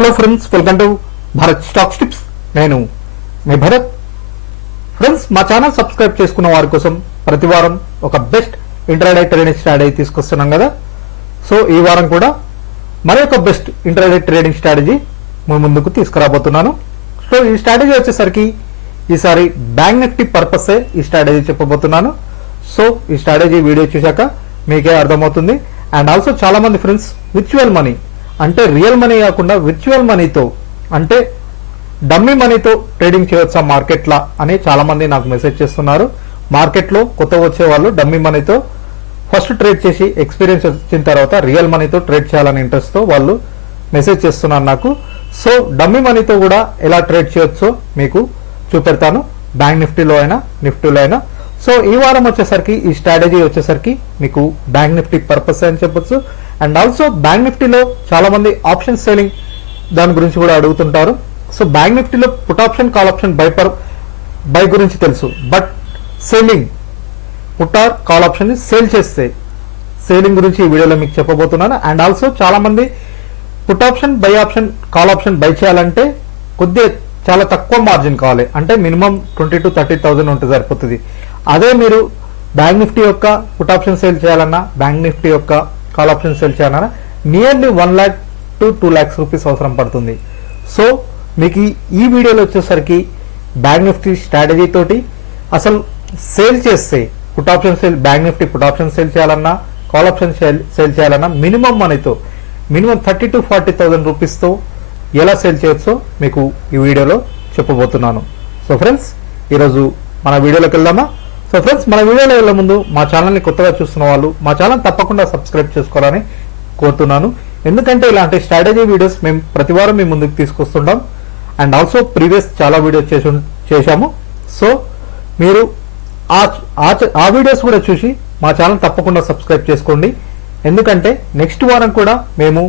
Hello friends, welcome to Bharat stocks tips. నేను మీ Bharat. Friends, మా channel subscribe చేసుకున్న వారి కోసం ప్రతి వారం ఒక బెస్ట్ ఇంట్రాడే ట్రేడింగ్ స్ట్రాటజీ తీసుకొస్తున్నాం కదా. సో ఈ వారం కూడా మరొక బెస్ట్ ఇంట్రాడే ట్రేడింగ్ స్ట్రాటజీ మీ ముందుకు తీసుకురాబోతున్నాను. సో ఈ స్ట్రాటజీ వచ్చేసరికి ఈసారి బ్యాంక్ నిఫ్టీ పర్పసే ఈ స్ట్రాటజీ చెప్పబోతున్నాను. సో ఈ స్ట్రాటజీ వీడియో చూశాక మీకే అర్థమవుతుంది. అండ్ ఆల్సో చాలా మంది ఫ్రెండ్స్ విర్చువల్ మనీ అంటే రియల్ మనీ కాకుండా విర్చువల్ మనీతో అంటే డమ్మీ మనీతో ట్రేడింగ్ చేయవచ్చా మార్కెట్లా అని చాలా మంది నాకు మెసేజ్ చేస్తున్నారు. మార్కెట్లో కొత్త వచ్చే వాళ్ళు డమ్మీ మనీతో ఫస్ట్ ట్రేడ్ చేసి ఎక్స్పీరియన్స్ వచ్చిన తర్వాత రియల్ మనీతో ట్రేడ్ చేయాలనే ఇంట్రెస్ట్తో వాళ్ళు మెసేజ్ చేస్తున్నారు నాకు. సో డమ్మీ మనీతో కూడా ఎలా ట్రేడ్ చేయొచ్చో మీకు చూపెడతాను, బ్యాంక్ నిఫ్టీలో అయినా నిఫ్టీలో అయినా. సో ఈ వారం వచ్చేసరికి ఈ స్ట్రాటజీ వచ్చేసరికి మీకు బ్యాంక్ నిఫ్టీ పర్పస్ అని చెప్పొచ్చు. అండ్ ఆల్సో బ్యాంక్ నిఫ్టీలో చాలా మంది ఆప్షన్ సెల్లింగ్ దాని గురించి కూడా అడుగుతుంటారు. సో బ్యాంక్ నిఫ్టీలో put option, call option, by గురించి తెలుసు, but selling put our call option ని సేల్ చేస్తే సేలింగ్ గురించి ఈ వీడియోలో మీకు చెప్పబోతున్నాను. అండ్ ఆల్సో చాలా మంది put option, by option, call option by చేయాలంటే కొద్దిగా చాలా తక్కువ మార్జిన్ కావాలి, అంటే మినిమం 20,000 to 30,000 ఉంటే సరిపోతుంది. అదే మీరు బ్యాంక్ నిఫ్టీ యొక్క పుట్ ఆప్షన్ సేల్ చేయాలన్నా, బ్యాంక్ నిఫ్టీ యొక్క కాల్ ఆప్షన్ సేల్ చేయాలన్నా nearly 1 lakh to 2 lakhs rupees అవసరం పడుతుంది. సో మీకు ఈ వీడియోలో వచ్చేసరికి బ్యాంక్ నిఫ్టీ స్ట్రాటజీ తోటి అసలు సేల్ చేస్తే put option sale, bank Nifty put option sale చేయాలన్నా, కాల్ ఆప్షన్ సేల్ చేయాలన్నా మినిమం మనీతో మినిమం 30,000 to 40,000 రూపీస్తో ఎలా సేల్ చేయొచ్చో మీకు ఈ వీడియోలో చెప్పబోతున్నాను. సో ఫ్రెండ్స్, ఈరోజు మన వీడియోలోకి వెళ్దామా? సో ఫ్రెండ్స్, మన వీడియోలో వెళ్ళే ముందు మా ఛానల్ని కొత్తగా చూస్తున్న వాళ్ళు మా ఛానల్ తప్పకుండా సబ్స్క్రైబ్ చేసుకోవాలని కోరుతున్నాను. ఎందుకంటే ఇలాంటి స్ట్రాటజీ వీడియోస్ మేము ప్రతి వారం మీ ముందుకు తీసుకొస్తుంటాం. అండ్ ఆల్సో ప్రీవియస్ చాలా వీడియోస్ చేశాము. సో మీరు ఆ వీడియోస్ కూడా చూసి మా ఛానల్ తప్పకుండా సబ్స్క్రైబ్ చేసుకోండి. ఎందుకంటే నెక్స్ట్ వారం కూడా మేము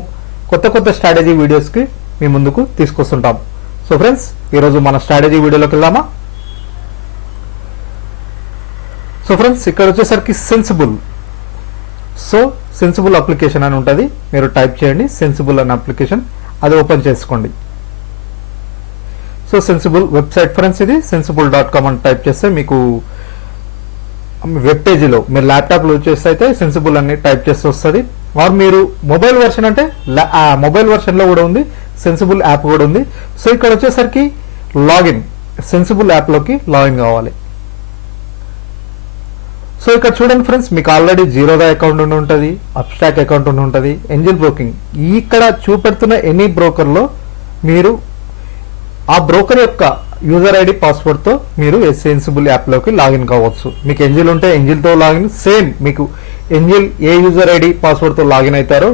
కొత్త స్ట్రాటజీ వీడియోస్కి మీ ముందుకు తీసుకొస్తుంటాం. సో ఫ్రెండ్స్, ఈరోజు మన స్ట్రాటజీ వీడియోలోకి వెళ్దామా? సో ఫ్రెండ్స్, ఇక్కడ వచ్చేసరికి సెన్సిబుల్. సో సెన్సిబుల్ అప్లికేషన్ అని ఉంటుంది, మీరు టైప్ చేయండి సెన్సిబుల్ అనే అప్లికేషన్, అది ఓపెన్ చేసుకోండి. సో సెన్సిబుల్ వెబ్సైట్ ఫ్రెండ్స్, ఇది sensible.com అని టైప్ చేస్తే మీకు వెబ్ పేజీలో మీరు ల్యాప్టాప్లో చేస్తే అయితే సెన్సిబుల్ అని టైప్ చేస్తే వస్తుంది. ఆర్ మీరు మొబైల్ వర్షన్ అంటే మొబైల్ వర్షన్లో కూడా ఉంది, సెన్సిబుల్ యాప్ కూడా ఉంది. సో ఇక్కడ వచ్చేసరికి లాగిన్, సెన్సిబుల్ యాప్లోకి లాగిన్ కావాలి. సో ఇక్కడ చూడండి ఫ్రెండ్స్, మీకు ఆల్రెడీ జీరోదా అకౌంట్ ఉండి ఉంటుంది, అప్స్టాక్ అకౌంట్ ఉండి ఉంటుంది, ఏంజల్ బ్రోకింగ్. ఇక్కడ చూపెడుతున్న ఎనీ బ్రోకర్లో మీరు ఆ బ్రోకర్ యొక్క యూజర్ ఐడి పాస్వర్డ్తో మీరు సెన్సిబుల్ యాప్లోకి లాగిన్ కావచ్చు. మీకు ఎంజిల్ ఉంటే ఎంజిల్తో లాగిన్, సేమ్ మీకు ఎంజిల్ ఏ యూజర్ ఐడి పాస్వర్డ్తో లాగిన్ అవుతారో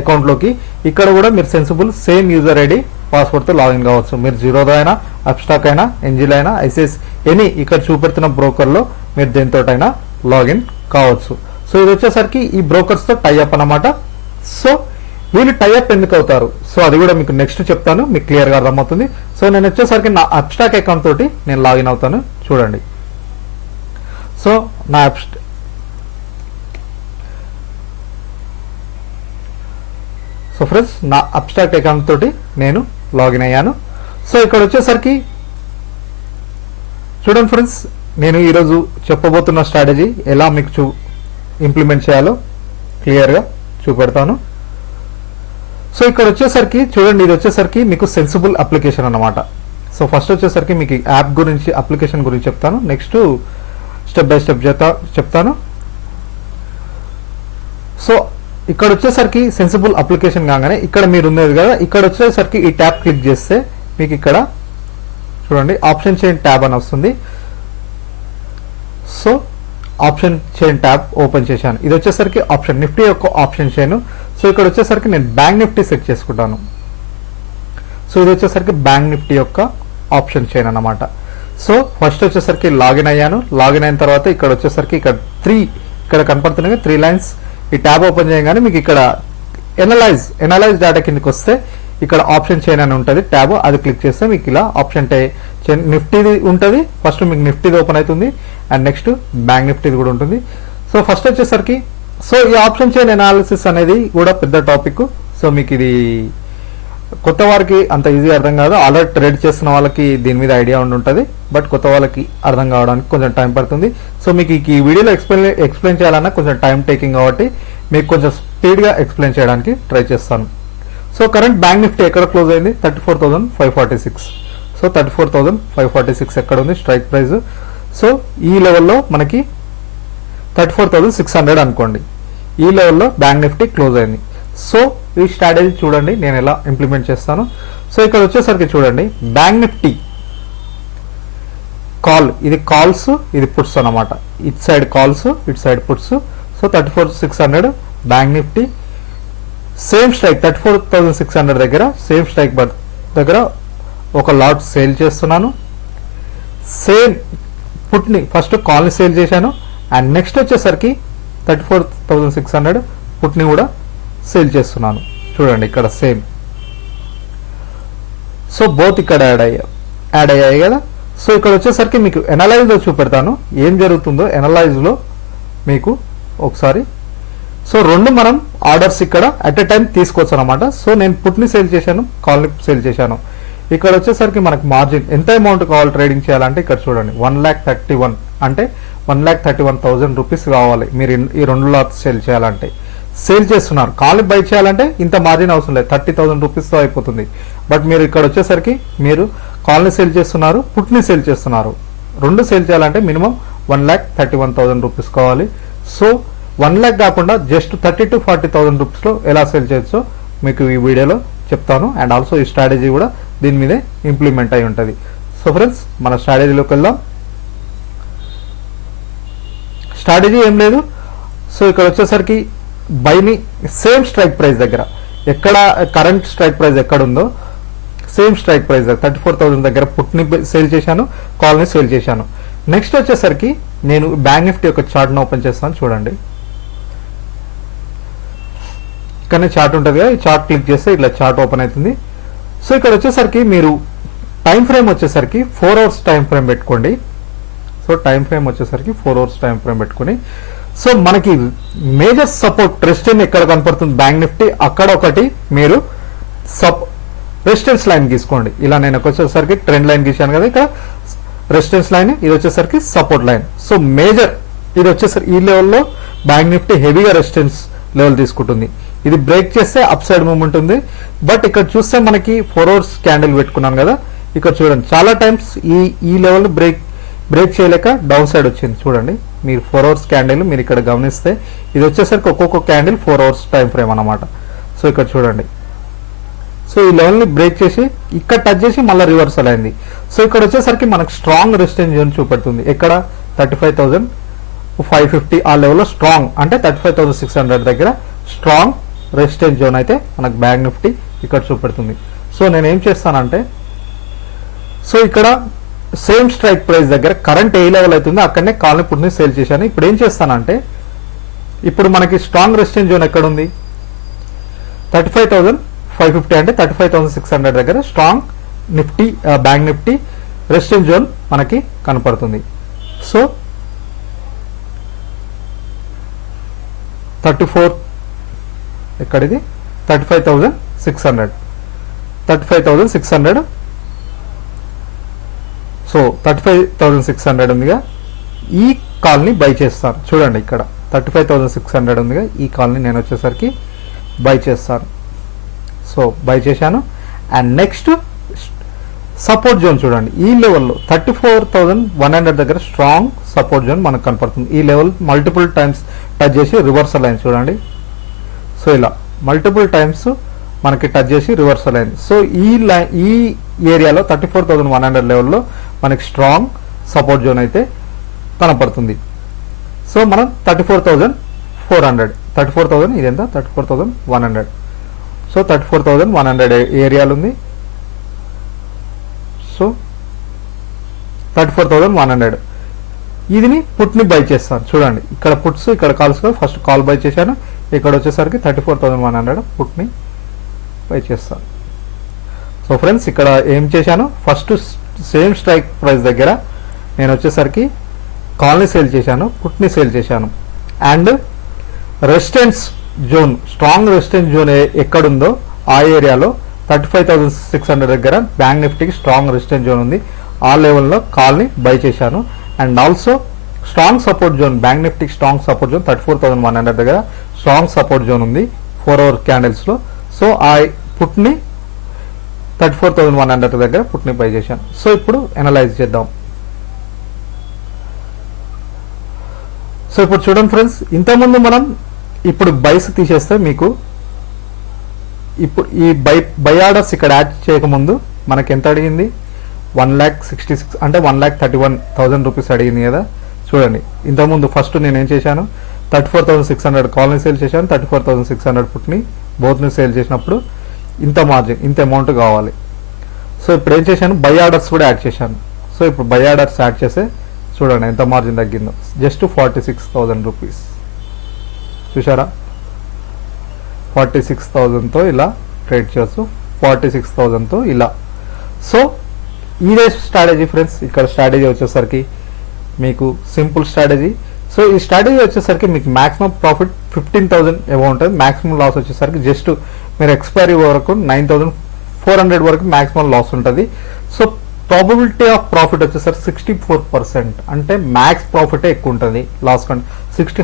అకౌంట్లోకి ఇక్కడ కూడా మీరు సెన్సిబుల్ సేమ్ యూజర్ ఐడి పాస్వర్డ్తో లాగిన్ కావచ్చు. మీరు జీరోదా అయినా, అప్స్టాక్ అయినా, ఎంజిల్ అయినా, ఐసిఎస్ ఎనీ ఇక్కడ చూపెడుతున్న బ్రోకర్లో మీరు దేనితోటైనా లాగిన్ కావచ్చు. సో ఇది వచ్చేసరికి ఈ బ్రోకర్స్తో టైఅప్ అన్నమాట. సో వీళ్ళు టైఅప్ ఎందుకు అవుతారు, సో అది కూడా మీకు నెక్స్ట్ చెప్తాను, మీకు క్లియర్గా అర్థమవుతుంది. సో నేను వచ్చేసరికి నా అప్స్టాక్ అకౌంట్ తోటి నేను లాగిన్ అవుతాను, చూడండి. సో నా సో ఫ్రెండ్స్, నా అప్స్టాక్ అకౌంట్ తోటి నేను లాగిన్ అయ్యాను. సో ఇక్కడ వచ్చేసరికి చూడండి ఫ్రెండ్స్, నేను ఈరోజు చెప్పబోతున్న స్ట్రాటజీ ఎలా మీకు ఇంప్లిమెంట్ చేయాలో క్లియర్గా చూపెడతాను. సో ఇక్కడ వచ్చేసరికి చూడండి, ఇది వచ్చేసరికి మీకు సెన్సిబుల్ అప్లికేషన్ అన్నమాట. సో ఫస్ట్ వచ్చేసరికి మీకు యాప్ గురించి, అప్లికేషన్ గురించి చెప్తాను, నెక్స్ట్ స్టెప్ బై స్టెప్ చెప్తాను. సో ఇక్కడ వచ్చేసరికి సెన్సిబుల్ అప్లికేషన్ కాగానే ఇక్కడ మీరు ఉన్నది కదా, ఇక్కడ వచ్చేసరికి ఈ ట్యాబ్ క్లిక్ చేస్తే మీకు ఇక్కడ చూడండి ఆప్షన్ చైన్ ట్యాబ్ అని వస్తుంది. So option chain tab open చేశాను. ఇది వచ్చేసరికి ఆప్షన్ నిఫ్టీ యొక్క ఆప్షన్ చైన్. సో ఇక్కడ వచ్చేసరికి నేను బ్యాంక్ నిఫ్టీ సెట్ చేసుకుంటాను. సో ఇది వచ్చేసరికి బ్యాంక్ నిఫ్టీ యొక్క ఆప్షన్ చైన్ అన్నమాట. సో ఫస్ట్ వచ్చేసరికి లాగిన్ అయ్యాను. లాగిన్ అయిన తర్వాత ఇక్కడ వచ్చేసరికి ఇక్కడ కనపడుతున్నాయి 3 లైన్స్. ఈ ట్యాబ్ ఓపెన్ చేయగానే మీకు ఇక్కడ ఎనలైజ్ డేటా కిందకి వస్తే ఇక్కడ ఆప్షన్ చైన్ అని ఉంటుంది ట్యాబ్, అది క్లిక్ చేస్తే మీకు ఇలా ఆప్షన్ చైన్ నిఫ్టీది ఉంటుంది. ఫస్ట్ మీకు నిఫ్టీది ఓపెన్ అవుతుంది అండ్ నెక్స్ట్ బ్యాంక్ నిఫ్టీది కూడా ఉంటుంది. సో ఫస్ట్ వచ్చేసరికి సో ఈ ఆప్షన్ చైన్ ఎనాలిసిస్ అనేది కూడా పెద్ద టాపిక్. సో మీకు ఇది కొత్త వారికి అంత ఈజీ అర్థం కాదు, ఆల్రెడీ ట్రేడ్ చేస్తున్న వాళ్ళకి దీని మీద ఐడియా ఉండి ఉంటుంది, బట్ కొత్త వాళ్ళకి అర్థం కావడానికి కొంచెం టైం పడుతుంది. సో మీకు ఈ వీడియోలో ఎక్స్ప్లెయిన్ చేయాలన్నా కొంచెం టైం టేకింగ్ కాబట్టి మీకు కొంచెం స్పీడ్గా ఎక్స్ప్లెయిన్ చేయడానికి ట్రై చేస్తాను. సో కరెంట్ బ్యాంక్ నిఫ్టీ ఎక్కడ క్లోజ్ అయింది? 34,546. సో 34,546 ఎక్కడ ఉంది స్ట్రైక్ ప్రైస్? సో ఈ లెవెల్లో మనకి 34,600 అనుకోండి, ఈ లెవెల్లో బ్యాంక్ నిఫ్టీ క్లోజ్ అయింది. సో ఈ స్ట్రాటజీ చూడండి నేను ఎలా ఇంప్లిమెంట్ చేస్తాను. సో ఇక్కడ వచ్చేసరికి చూడండి, బ్యాంక్ నిఫ్టీ కాల్, ఇది కాల్స్, ఇది పుట్స్ అనమాట. ఇటు సైడ్ కాల్స్, ఇటు side puts. So 34,600 bank Nifty same strike 34,600 దగ్గర సేమ్ స్ట్రైక్ దగ్గర ఒక లాట్ సేల్ చేస్తున్నాను. సేమ్ పుట్ని ఫస్ట్ కాల్ని సేల్ చేశాను, అండ్ నెక్స్ట్ వచ్చేసరికి 34,600 పుట్ని కూడా సేల్ చేస్తున్నాను. చూడండి ఇక్కడ సేమ్. సో బోత్ ఇక్కడ యాడ్ అయ్యాయి కదా. సో ఇక్కడ వచ్చేసరికి మీకు ఎనలైజ్లో చూపెడతాను ఏం జరుగుతుందో. ఎనలైజ్లో మీకు ఒకసారి, సో రెండు మనం ఆర్డర్స్ ఇక్కడ అట్ ఎ టైం తీసుకోవచ్చు అనమాట. సో నేను పుట్ని సేల్ చేశాను, కాల్ని సేల్ చేశాను. ఇక్కడ వచ్చేసరికి మనకు మార్జిన్ ఎంత అమౌంట్ కావాలి ట్రేడింగ్ చేయాలంటే ఇక్కడ చూడండి 1,31,000 అంటే 1,31,000 రూపీస్ కావాలి మీరు ఈ రెండు లాట్స్ సేల్ చేయాలంటే. సేల్ చేస్తున్నారు, కాల్ని బై చేయాలంటే ఇంత మార్జిన్ అవసరం లేదు, 30,000 రూపీస్తో అయిపోతుంది. బట్ మీరు ఇక్కడ వచ్చేసరికి మీరు కాల్ని సేల్ చేస్తున్నారు, పుట్ని సేల్ చేస్తున్నారు, రెండు సేల్ చేయాలంటే మినిమం 1,31,000 రూపీస్ కావాలి. సో 1 lakh కాకుండా జస్ట్ 30,000 to 40,000 రూపీస్లో ఎలా సేల్ చేయొచ్చో మీకు ఈ వీడియోలో చెప్తాను. అండ్ ఆల్సో ఈ స్ట్రాటజీ కూడా దీని మీదే ఇంప్లిమెంట్ అయి ఉంటుంది. సో ఫ్రెండ్స్ మన స్ట్రాటజీలోకి వెళ్దాం. స్ట్రాటజీ ఏం లేదు. సో ఇక్కడ వచ్చేసరికి బైని సేమ్ స్ట్రైక్ ప్రైస్ దగ్గర, ఎక్కడ కరెంట్ స్ట్రైక్ ప్రైస్ ఎక్కడ ఉందో సేమ్ స్ట్రైక్ ప్రైస్ దగ్గర 34,000 దగ్గర పుట్ని సేల్ చేశాను, కాల్ని సేల్ చేశాను. నెక్స్ట్ వచ్చేసరికి నేను బ్యాంక్ నిఫ్టీ యొక్క చార్ట్ను ఓపెన్ చేస్తాను. చూడండి ఇక్కడనే చార్ట్ ఉంటుంది కదా, ఈ చార్ట్ క్లిక్ చేస్తే ఇట్లా చార్ట్ ఓపెన్ అవుతుంది. సో ఇక్కడ వచ్చేసరికి మీరు టైం ఫ్రేమ్ వచ్చేసరికి 4 hours టైం ఫ్రేమ్ పెట్టుకోండి. సో టైం ఫ్రేమ్ వచ్చేసరికి 4 hours టైం ఫ్రేమ్ పెట్టుకుని, సో మనకి మేజర్ సపోర్ట్ రెసిస్టెన్స్ ఎక్కడ కనపడుతుంది బ్యాంక్ నిఫ్టీ, అక్కడ ఒకటి మీరు రెసిస్టెన్స్ లైన్ గీసుకోండి. ఇలా నేను వచ్చేసరికి ట్రెండ్ లైన్ గీసాను కదా, ఇక్కడ రెసిస్టెన్స్ లైన్, ఇది వచ్చేసరికి సపోర్ట్ లైన్. సో మేజర్ ఇది వచ్చేసరికి ఈ లెవెల్లో బ్యాంక్ నిఫ్టీ హెవీగా రెసిస్టెన్స్ లెవెల్ తీసుకుంటుంది. ఇది బ్రేక్ చేస్తే అప్ సైడ్ మూవ్మెంట్ ఉంది. బట్ ఇక్కడ చూస్తే మనకి 4 hours క్యాండిల్ పెట్టుకున్నాను కదా, ఇక్కడ చూడండి చాలా టైమ్స్ ఈ లెవెల్ బ్రేక్ చేయలేక డౌన్ సైడ్ వచ్చింది. చూడండి మీరు 4 hours క్యాండిల్ మీరు ఇక్కడ గమనిస్తే ఇది వచ్చేసరికి ఒక్కొక్క క్యాండిల్ 4 hours టైం ఫ్రేమ్ అనమాట. సో ఇక్కడ చూడండి, సో ఈ లెవెల్ని బ్రేక్ చేసి ఇక్కడ టచ్ చేసి మళ్ళీ రివర్సల్ అయింది. సో ఇక్కడ వచ్చేసరికి మనకు స్ట్రాంగ్ రెసిస్టెన్స్ జోన్ చూపెడుతుంది. ఎక్కడ 35,550 ఆ లెవెల్లో స్ట్రాంగ్, అంటే 35,600 దగ్గర స్ట్రాంగ్ రెసిస్టెన్స్ జోన్ అయితే మనకు బ్యాంక్ నిఫ్టీ ఇక్కడ చూపెడుతుంది. సో నేను ఏం చేస్తానంటే, సో ఇక్కడ సేమ్ స్ట్రైక్ ప్రైస్ దగ్గర కరెంట్ ఏ లెవెల్ అవుతుందో అక్కడనే కాల్ని పుట్ని సేల్ చేశాను. ఇప్పుడు ఏం చేస్తానంటే, ఇప్పుడు మనకి స్ట్రాంగ్ రెసిస్టెన్స్ జోన్ ఎక్కడ ఉంది? 35,550 అంటే 35,600 దగ్గర strong Nifty bank Nifty resistance zone మనకి కనపడుతుంది. సో 34 ఎక్కడిది 35,600 సో 35,600 ఉందిగా, ఈ కాల్ని బై చేస్తాను. చూడండి ఇక్కడ 35,600 ఉందిగా, ఈ కాల్ని నేను వచ్చేసరికి బై చేస్తాను. సో బై చేశాను. అండ్ నెక్స్ట్ సపోర్ట్ జోన్ చూడండి, ఈ లెవెల్లో 34,100 దగ్గర స్ట్రాంగ్ సపోర్ట్ జోన్ మనకు కనపడుతుంది. ఈ లెవెల్ మల్టిపుల్ టైమ్స్ టచ్ చేసి రివర్సల్ అయింది. చూడండి సో ఇలా మల్టిపుల్ టైమ్స్ మనకి టచ్ చేసి రివర్సల్ అయింది. సో ఈ ఏరియాలో 34,100 లెవెల్లో మనకి స్ట్రాంగ్ సపోర్ట్ జోన్ అయితే కనపడుతుంది. సో మనం 34,400 ఇది ఎంత 34,100. సో 34,100 ఏరియాలు ఉంది. సో 34,100 ఇదిని పుట్ని బై చేస్తాను. చూడండి ఇక్కడ పుట్స్ ఇక్కడ కాల్స్, ఫస్ట్ కాల్ బై చేశాను, ఇక్కడ వచ్చేసరికి 34,100 పుట్ని బై చేస్తాను. సో ఫ్రెండ్స్ ఇక్కడ ఏం చేశాను, ఫస్ట్ సేమ్ స్ట్రైక్ ప్రైస్ దగ్గర నేను వచ్చేసరికి కాల్ని సేల్ చేశాను, పుట్ని సేల్ చేశాను. And resistance zone strong resistance zone ఎక్కడుందో ఆ ఏరియాలో 35,600 దగ్గర బ్యాంక్ నిఫ్టీకి స్ట్రాంగ్ రెసిస్టెన్స్ జోన్ ఉంది. ఆ లెవెల్లో కాల్ని బై చేశాను. And also strong support zone, bank నిఫ్టీకి స్ట్రాంగ్ సపోర్ట్ జోన్ 34,100 దగ్గర స్ట్రాంగ్ సపోర్ట్ జోన్ ఉంది 4 అవర్ క్యాండిల్స్లో. సో ఆ పుట్ని 34,100 దగ్గర పుట్ని బై చేశాను. సో ఇప్పుడు అనలైజ్ చేద్దాం. సో ఇప్పుడు చూడండి ఫ్రెండ్స్, ఇంతకుముందు మనం ఇప్పుడు బైస్ తీసేస్తే మీకు ఇప్పుడు ఈ బై ఆర్డర్స్ ఇక్కడ యాడ్ చేయకముందు మనకి ఎంత అడిగింది, 1,66,000 అంటే 1,31,000 రూపీస్ అడిగింది కదా. చూడండి, ఇంతకుముందు ఫస్ట్ నేను ఏం చేశాను, 34,600 కాల్ని సేల్ చేశాను, 34,600 పుట్ని బోత్ని సేల్ చేసినప్పుడు ఇంత మార్జిన్, ఇంత అమౌంట్ కావాలి. సో ఇప్పుడు ఏం చేశాను, బై ఆర్డర్స్ కూడా యాడ్ చేశాను. సో ఇప్పుడు బై ఆర్డర్స్ యాడ్ చేస్తే చూడండి ఎంత మార్జిన్ తగ్గిందో, జస్ట్ 46,000 రూపీస్. చూసారా, 46,000తో ఇలా ట్రేడ్ చేయొచ్చు, 46,000తో ఇలా. సో ఇదే స్ట్రాటజీ ఫ్రెండ్స్. ఇక్కడ స్ట్రాటజీ వచ్చేసరికి మీకు సింపుల్ స్ట్రాటజీ. సో ఈ స్ట్రాటజీ వచ్చేసరికి మీకు మాక్సిమం ప్రాఫిట్ 15,000 అమౌంట్ ఉంటుంది. మాక్సిమం లాస్ వచ్చేసరికి జస్ట్ మీరు ఎక్స్పైరీ వరకు 9,400 వరకు మాక్సిమం లాస్ ఉంటుంది. సో ప్రాబబిలిటీ ఆఫ్ ప్రాఫిట్ వచ్చేసరికి 64%, అంటే మ్యాక్స్ ప్రాఫిటే ఎక్కువ ఉంటుంది లాస్ కంటే.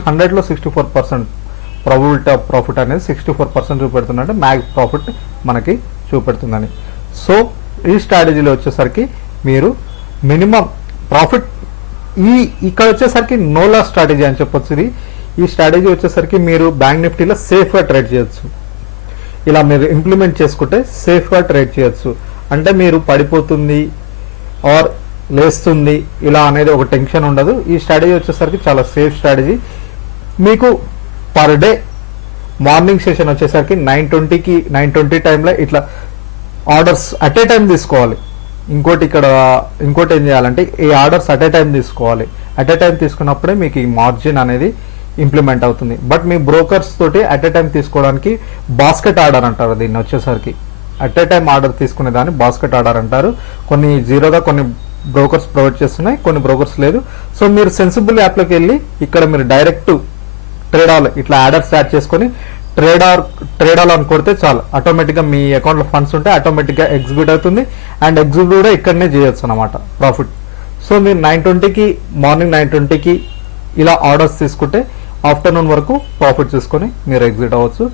100లో 64% ప్రాబబిలిటీ ఆఫ్ ప్రాఫిట్ అనేది 64% చూపెడుతుందంటే మ్యాక్స్ ప్రాఫిట్ మనకి చూపెడుతుందని. సో ఈ స్ట్రాటజీలో వచ్చేసరికి మీరు మినిమం ప్రాఫిట్ ఇక్కడ వచ్చేసరికి నో లాస్ స్ట్రాటజీ అని చెప్పొచ్చు. ఇది ఈ స్ట్రాటజీ వచ్చేసరికి మీరు బ్యాంక్ నిఫ్టీలో సేఫ్గా ట్రేడ్ చేయొచ్చు. ఇలా మీరు ఇంప్లిమెంట్ చేసుకుంటే సేఫ్గా ట్రేడ్ చేయొచ్చు. అంటే మీరు పడిపోతుంది ఆర్ లేస్తుంది ఇలా అనేది ఒక టెన్షన్ ఉండదు. ఈ స్ట్రాటజీ వచ్చేసరికి చాలా సేఫ్ స్ట్రాటజీ. మీకు పర్ డే మార్నింగ్ సెషన్ వచ్చేసరికి 9:20 టైంలో ఇట్లా ఆర్డర్స్ అట్ ఏ టైం తీసుకోవాలి. ఇంకోటి ఏం చేయాలంటే ఈ ఆర్డర్స్ అట్ ఏ టైం తీసుకోవాలి. అట్ ఏ టైం తీసుకున్నప్పుడే మీకు ఈ మార్జిన్ అనేది ఇంప్లిమెంట్ అవుతుంది. బట్ మీ బ్రోకర్స్ తోటి అట్ ఏ టైం తీసుకోవడానికి బాస్కెట్ ఆర్డర్ అంటారు దీన్ని వచ్చేసరికి. అట్ ఏ టైం ఆర్డర్ తీసుకునే దాన్ని బాస్కెట్ ఆర్డర్ అంటారు. కొన్ని జీరోగా కొన్ని బ్రోకర్స్ ప్రొవైడ్ చేస్తున్నాయి, కొన్ని బ్రోకర్స్ లేదు. సో మీరు సెన్సిబుల్ యాప్లోకి వెళ్ళి ఇక్కడ మీరు డైరెక్ట్ ట్రేడ్ ఆల్ ఇట్లా ఆర్డర్స్ యాడ్ చేసుకొని ట్రేడ్ ఆల్ అని కొడితే చాలు, ఆటోమేటిక్గా మీ అకౌంట్లో ఫండ్స్ ఉంటే ఆటోమేటిక్గా ఎగ్జిక్యూట్ అవుతుంది. అండ్ ఎగ్జిక్యూట్ కూడా ఇక్కడనే చేయొచ్చు అనమాట ప్రాఫిట్. సో మీరు మార్నింగ్ 9:20కి ఇలా ఆర్డర్స్ తీసుకుంటే ఆఫ్టర్నూన్ వరకు ప్రాఫిట్ తీసుకొని మీరు ఎగ్జిట్ అవ్వచ్చు.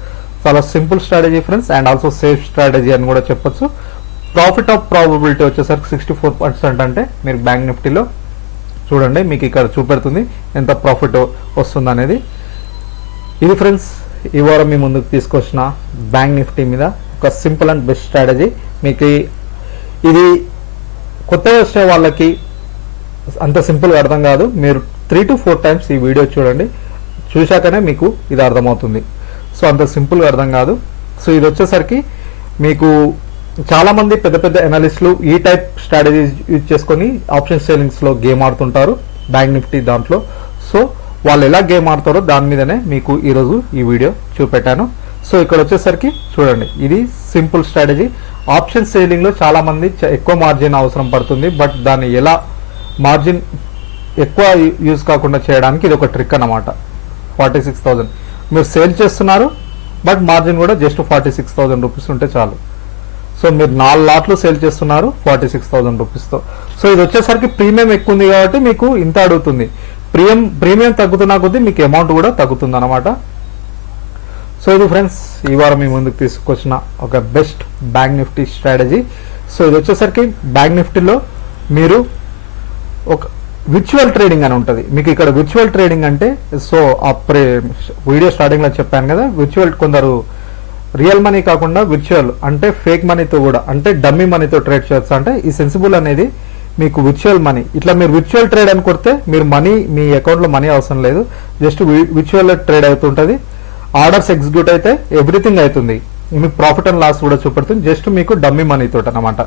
చాలా simple strategy friends, and also safe strategy అని కూడా చెప్పొచ్చు. ప్రాఫిట్ ఆఫ్ ప్రాబబిలిటీ వచ్చేసరికి 64% అంటే మీరు బ్యాంక్ నిఫ్టీలో చూడండి మీకు ఇక్కడ చూపెడుతుంది ఎంత ప్రాఫిట్ వస్తుంది అనేది. ఇది ఫ్రెండ్స్ ఈ వారం మీ ముందుకు తీసుకొచ్చిన బ్యాంక్ నిఫ్టీ మీద ఒక సింపుల్ అండ్ బెస్ట్ స్ట్రాటజీ. మీకు ఇది కొత్తగా వచ్చే వాళ్ళకి అంత సింపుల్గా అర్థం కాదు. మీరు 3 to 4 టైమ్స్ ఈ వీడియో చూడండి, చూశాకనే మీకు ఇది అర్థమవుతుంది. సో అంత సింపుల్గా అర్థం కాదు. సో ఇది వచ్చేసరికి మీకు చాలామంది పెద్ద పెద్ద ఎనాలిస్టులు ఈ టైప్ స్ట్రాటజీస్ యూజ్ చేసుకొని ఆప్షన్ సేలింగ్స్లో గేమ్ ఆడుతుంటారు బ్యాంక్ నిఫ్టీ దాంట్లో. సో వాళ్ళు ఎలా గేమ్ ఆడతారో దాని మీదనే మీకు ఈరోజు ఈ వీడియో చూపెట్టాను. సో ఇక్కడ వచ్చేసరికి చూడండి ఇది సింపుల్ స్ట్రాటజీ. ఆప్షన్ సేలింగ్లో చాలామంది ఎక్కువ మార్జిన్ అవసరం పడుతుంది, బట్ దాన్ని ఎలా మార్జిన్ ఎక్కువ యూజ్ కాకుండా చేయడానికి ఇది ఒక ట్రిక్ అన్నమాట. 46,000 మీరు సేల్ చేస్తున్నారు, బట్ మార్జిన్ కూడా జస్ట్ 46,000 రూపీస్ ఉంటే చాలు. సో మీరు 4 లాట్లు సేల్ చేస్తున్నారు 46,000 రూపీస్తో. సో ఇది వచ్చేసరికి ప్రీమియం ఎక్కువ ఉంది కాబట్టి మీకు ఇంత అడుగుతుంది. ప్రీమియం తగ్గుతున్నా కొద్దీ మీకు అమౌంట్ కూడా తగ్గుతుంది అనమాట. సో ఇది ఫ్రెండ్స్ ఈ వారం మీ ముందుకు తీసుకొచ్చిన ఒక best bank Nifty strategy. So ఇది వచ్చేసరికి బ్యాంక్ నిఫ్టీలో మీరు ఒక విర్చువల్ ట్రేడింగ్ అని ఉంటుంది. మీకు ఇక్కడ విర్చువల్ ట్రేడింగ్ అంటే, సో వీడియో స్టార్టింగ్లో చెప్పాను కదా, విర్చువల్ కొందరు రియల్ మనీ కాకుండా విర్చువల్ అంటే ఫేక్ మనీతో కూడా అంటే డమ్మీ మనీతో ట్రేడ్ చేయొచ్చు. అంటే ఈ సెన్సిబుల్ అనేది మీకు విర్చువల్ మనీ, ఇట్లా మీరు విర్చువల్ ట్రేడ్ అని కొడితే మీరు మనీ మీ అకౌంట్లో మనీ అవసరం లేదు, జస్ట్ విర్చువల్ ట్రేడ్ అవుతుంటుంది. ఆర్డర్స్ ఎగ్జిక్యూట్ అయితే ఎవ్రీథింగ్ అవుతుంది, మీకు ప్రాఫిట్ అండ్ లాస్ కూడా చూపెడుతుంది, జస్ట్ మీకు డమ్మీ మనీతో అనమాట.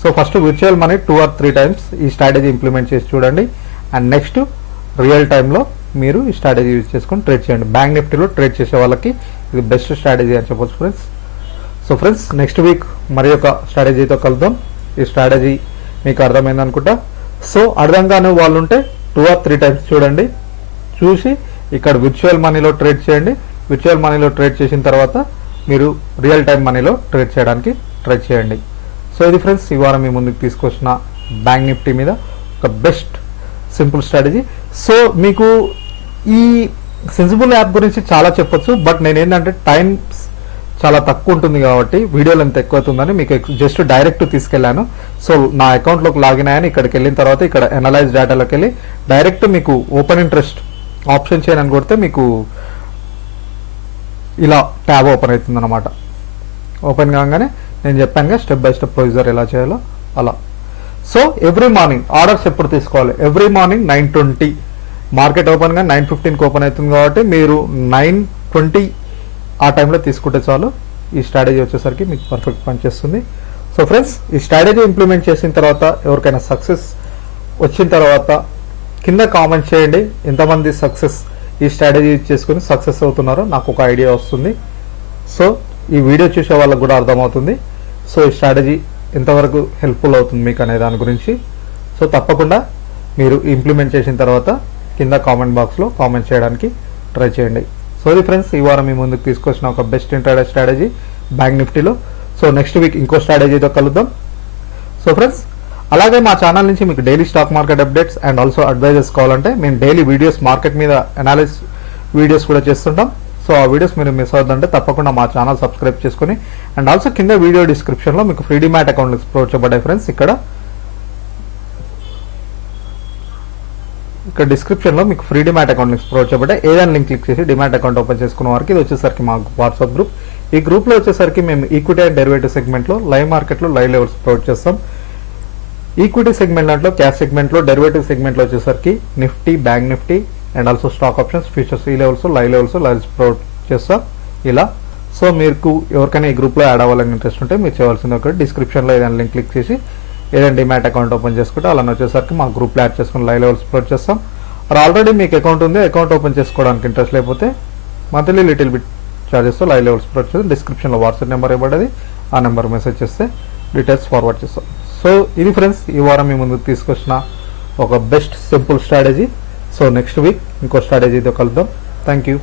So first virtual money 2 or 3 times ఈ స్ట్రాటజీ ఇంప్లిమెంట్ చేసి చూడండి. అండ్ నెక్స్ట్ రియల్ టైంలో మీరు ఈ స్ట్రాటజీ యూజ్ చేసుకొని ట్రేడ్ చేయండి. బ్యాంక్ నిఫ్టీలో ట్రేడ్ చేసే వాళ్ళకి ఇది బెస్ట్ స్ట్రాటజీ అని చెప్పొచ్చు friends. So friends next week మరి ఒక స్ట్రాటజీతో కలుద్దాం. ఈ స్ట్రాటజీ మీకు అర్థమైంది అనుకుంటా. సో అర్థం కాని వాళ్ళు ఉంటే 2 or 3 టైమ్స్ చూడండి, చూసి ఇక్కడ విర్చువల్ మనీలో ట్రేడ్ చేయండి. విర్చువల్ మనీలో ట్రేడ్ చేసిన తర్వాత మీరు రియల్ టైం మనీలో ట్రేడ్ చేయడానికి ట్రై చేయండి. సో ఇది ఫ్రెండ్స్ ఈ వారం మీ ముందుకు తీసుకొచ్చిన బ్యాంక్ నిఫ్టీ మీద ఒక బెస్ట్ సింపుల్ స్ట్రాటజీ. సో మీకు ఈ సెన్సిబుల్ యాప్ గురించి చాలా చెప్పొచ్చు, బట్ నేను ఏంటంటే టైం చాలా తక్కువ ఉంటుంది కాబట్టి వీడియో లెంత్ ఎక్కువ అవుతుందని మీకు జస్ట్ డైరెక్ట్ తీసుకెళ్ళాను. సో నా అకౌంట్లోకి లాగిన్ అయ్యాను. ఇక్కడికి వెళ్ళిన తర్వాత ఇక్కడ అనలైజ్ డేటాలోకి వెళ్ళి డైరెక్ట్ మీకు ఓపెన్ ఇంట్రెస్ట్ ఆప్షన్ చేయని కొడితే మీకు ఇలా ట్యాబ్ ఓపెన్ అవుతుంది అనమాట. ఓపెన్ కాగానే నేను చెప్పాను స్టెప్ బై స్టెప్ ప్రొసీజర్ ఎలా చేయాలో అలా. సో ఎవ్రీ మార్నింగ్ ఆర్డర్స్ ఎప్పుడు తీసుకోవాలి? ఎవ్రీ మార్నింగ్ 9:20 మార్కెట్ ఓపెన్గా 9:15కి ఓపెన్ అవుతుంది కాబట్టి మీరు 9:20 ఆ టైంలో తీసుకుంటే చాలు. ఈ స్ట్రాటజీ వచ్చేసరికి మీకు పర్ఫెక్ట్ పనిచేస్తుంది. సో ఫ్రెండ్స్ ఈ స్ట్రాటజీ ఇంప్లిమెంట్ చేసిన తర్వాత ఎవరికైనా సక్సెస్ వచ్చిన తర్వాత కింద కామెంట్ చేయండి. ఎంతమంది సక్సెస్ ఈ స్ట్రాటజీ చేసుకుని సక్సెస్ అవుతున్నారో నాకు ఒక ఐడియా వస్తుంది. సో ఈ వీడియో చూసే వాళ్ళకు కూడా అర్థమవుతుంది సో ఈ స్ట్రాటజీ ఎంతవరకు హెల్ప్ఫుల్ అవుతుంది మీకు అనే దాని గురించి. సో తప్పకుండా మీరు ఇంప్లిమెంట్ చేసిన తర్వాత కింద కామెంట్ బాక్స్లో కామెంట్ చేయడానికి ట్రై చేయండి. సో ఇది ఫ్రెండ్స్ ఈ వారం మీ ముందుకు తీసుకొచ్చిన ఒక బెస్ట్ ఇంట్రాడే స్ట్రాటజీ బ్యాంక్ నిఫ్టీలో. సో నెక్స్ట్ వీక్ ఇంకో స్ట్రాటజీతో కలుద్దాం. సో ఫ్రెండ్స్ అలాగే మా ఛానల్ నుంచి మీకు daily stock market updates and also advises కావాలంటే మేము డైలీ వీడియోస్ మార్కెట్ మీద అనాలిసిస్ వీడియోస్ కూడా చేస్తుంటాం. సో ఆ వీడియోస్ మీరు మిస్ అవుతుందంటే తప్పకుండా మా ఛానల్ సబ్స్క్రైబ్ చేసుకుని అండ్ ఆల్సో కింద వీడియో డిస్క్రిప్షన్లో మీకు ఫ్రీ డిమాట్ అకౌంట్ ఎక్స్ప్లోర్ చేయబడ్డాయి ఫ్రెండ్స్. ఇక్కడ డిస్క్రిప్షన్లో మీకు ఫ్రీ డిమాట్ అకౌంట్ ఎక్స్ప్లోర్ చేయబడ్డాయి. ఏదైనా లింక్ క్లిక్ చేసి డిమాట్ అకౌంట్ ఓపెన్ చేసుకున్న వారికి ఇది వచ్చేసరికి మా వాట్సాప్ గ్రూప్. ఈ గ్రూప్లో వచ్చేసరికి మేము ఈక్విటీ అండ్ డెరివేటివ్ సెగ్మెంట్లో లైవ్ మార్కెట్లో లైవ్ లెవెల్స్ ప్రొవైడ్ చేస్తాం. ఈక్విటీ సెగ్మెంట్ దాంట్లో క్యాష్ సెగ్మెంట్లో డెరివేటివ్ సెగ్మెంట్లో వచ్చేసరికి Nifty, bank Nifty and also stock options, futures ఈ లెవెల్స్ లైవ్ లెవెల్స్ ప్రొవైడ్ చేస్తాం ఇలా. సో మీకు ఎవరికైనా ఈ గ్రూప్లో యాడ్ అవ్వాలని ఇంట్రెస్ట్ ఉంటే మీరు చేయవలసింది ఒకటి డిస్క్రిప్షన్లో ఏదైనా లింక్ క్లిక్ చేసి ఏదైనా డిమాట్ అకౌంట్ ఓపెన్ చేసుకుంటే అలా వచ్చేసరికి మా గ్రూప్లో యాడ్ చేసుకుని లైవ్ లెవెల్స్ ప్రొవైడ్ చేస్తాం. ఆల్రెడీ మీకు అకౌంట్ ఉంది, అకౌంట్ ఓపెన్ చేసుకోవడానికి ఇంట్రెస్ట్ లేకపోతే మంత్లీ లిటిల్ బిట్ చార్జెస్తో లైవ్ లెవెల్స్ ప్రొవైడ్ చేస్తాం. డిస్క్రిప్షన్లో వాట్సాప్ నెంబర్ ఇవ్వబడ్డది, ఆ నెంబర్ మెసేజ్ చేస్తే డీటెయిల్స్ ఫార్వర్డ్ చేస్తాం. సో ఇది ఫ్రెండ్స్ ఈ వారం మీ ముందుకు తీసుకొచ్చిన ఒక best simple strategy. So next week ఇంకో స్ట్రాటజీతో కలుద్దాం. Thank you.